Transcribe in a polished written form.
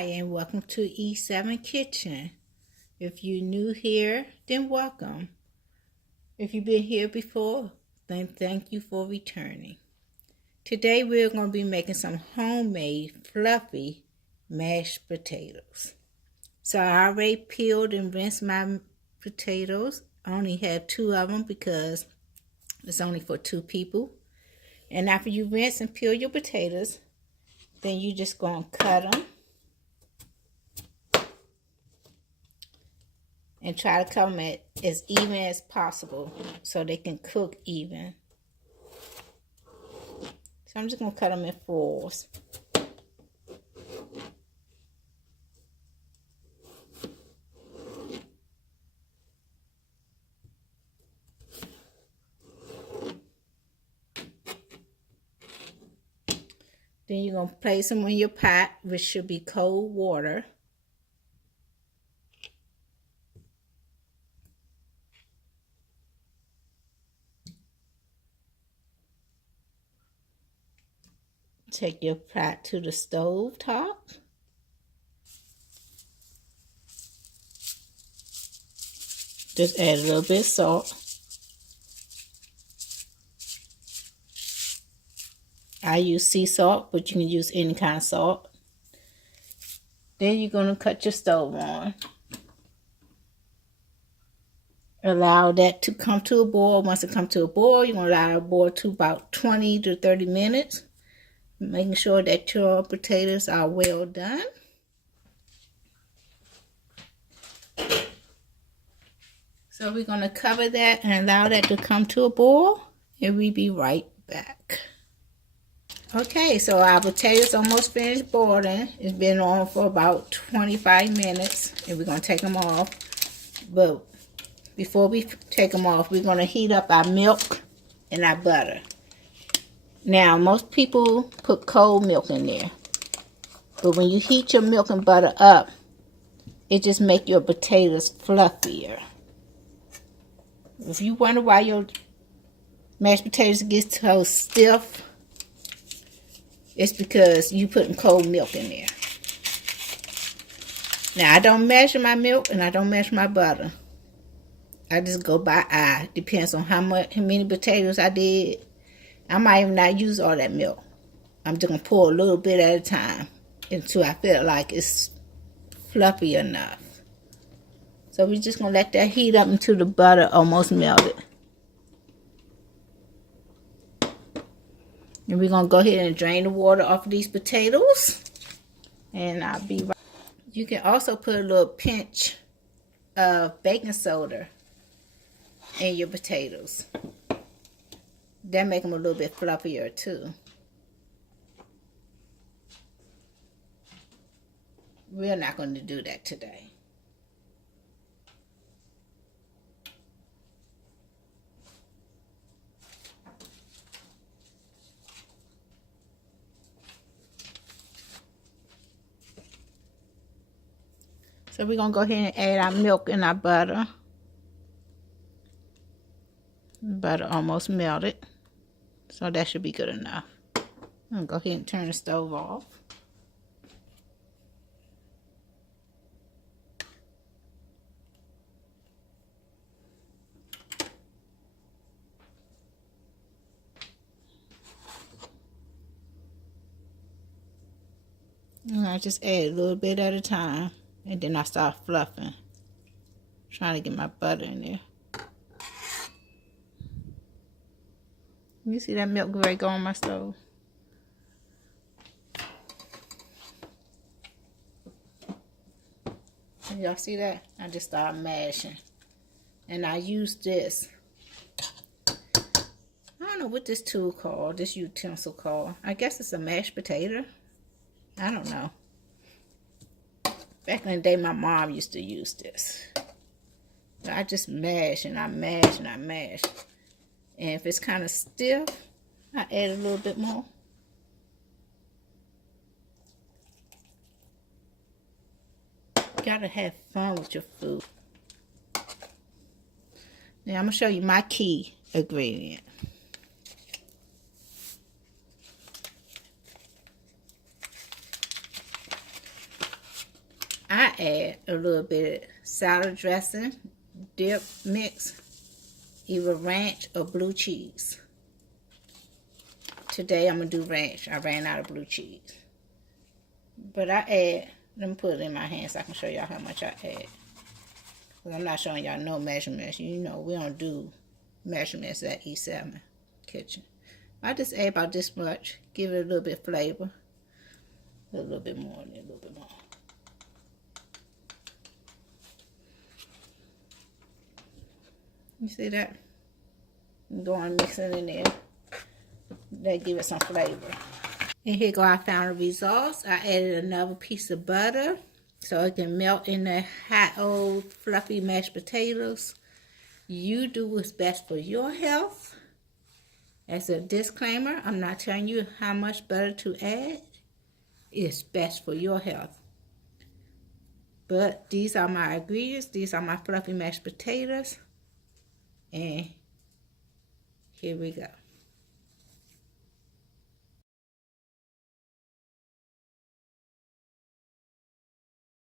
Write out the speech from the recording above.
Hi, and welcome to E7 Kitchen. If you're new here, then welcome. If you've been here before, then thank you for returning. Today we're going to be making some homemade fluffy mashed potatoes. So I already peeled and rinsed my potatoes. I only have 2 of them because it's only for 2 people. And after you rinse and peel your potatoes, then you're just going to cut them. And try to cut them as even as possible so they can cook even. So I'm just going to cut them in 4s. Then you're going to place them in your pot, which should be cold water. Take your pot to the stove top. Just add a little bit of salt. I use sea salt, but you can use any kind of salt. Then you're going to cut your stove on. Allow that to come to a boil. Once it comes to a boil, you're going to allow it to boil to about 20 to 30 minutes. Making sure that your potatoes are well done. So we're going to cover that and allow that to come to a boil, and we'll be right back. Okay, so our potatoes almost finished boiling. It's been on for about 25 minutes, and we're going to take them off. But before we take them off, we're going to heat up our milk and our butter. Now, most people put cold milk in there. But when you heat your milk and butter up, it just makes your potatoes fluffier. If you wonder why your mashed potatoes get so stiff, it's because you putting cold milk in there. Now, I don't measure my milk and I don't measure my butter. I just go by eye. Depends on how many potatoes I did. I might even not use all that milk. I'm just going to pour a little bit at a time until I feel like it's fluffy enough. So we're just going to let that heat up until the butter almost melted. And we're going to go ahead and drain the water off of these potatoes. And I'll be right. You can also put a little pinch of baking soda in your potatoes. That make them a little bit fluffier too. We're not going to do that today. So we're going to go ahead and add our milk and our butter. Butter almost melted. So that should be good enough. I'm going to go ahead and turn the stove off. And I just add a little bit at a time. And then I start fluffing. Trying to get my butter in there. You see that milk already go on my stove? Y'all see that? I just start mashing. And I use this. I don't know what this tool called, this utensil called. I guess it's a mashed potato. I don't know. Back in the day, my mom used to use this. So I just mash and I mash and I mash. And if it's kind of stiff, I add a little bit more. You gotta have fun with your food. Now I'm gonna show you my key ingredient. add a little bit of salad dressing, dip mix, either ranch or blue cheese. Today I'm going to do ranch. I ran out of blue cheese. But I add, let me put it in my hand so I can show y'all how much I add. Because I'm not showing y'all no measurements. You know, we don't do measurements at E7 Kitchen. I just add about this much. Give it a little bit of flavor. A little bit more and a little bit more. You see that? I'm going mixing in there. That give it some flavor. And here go our final results. I added another piece of butter so it can melt in the hot old fluffy mashed potatoes. You do what's best for your health. As a disclaimer, I'm not telling you how much butter to add. It's best for your health. But these are my ingredients. These are my fluffy mashed potatoes. And here we go.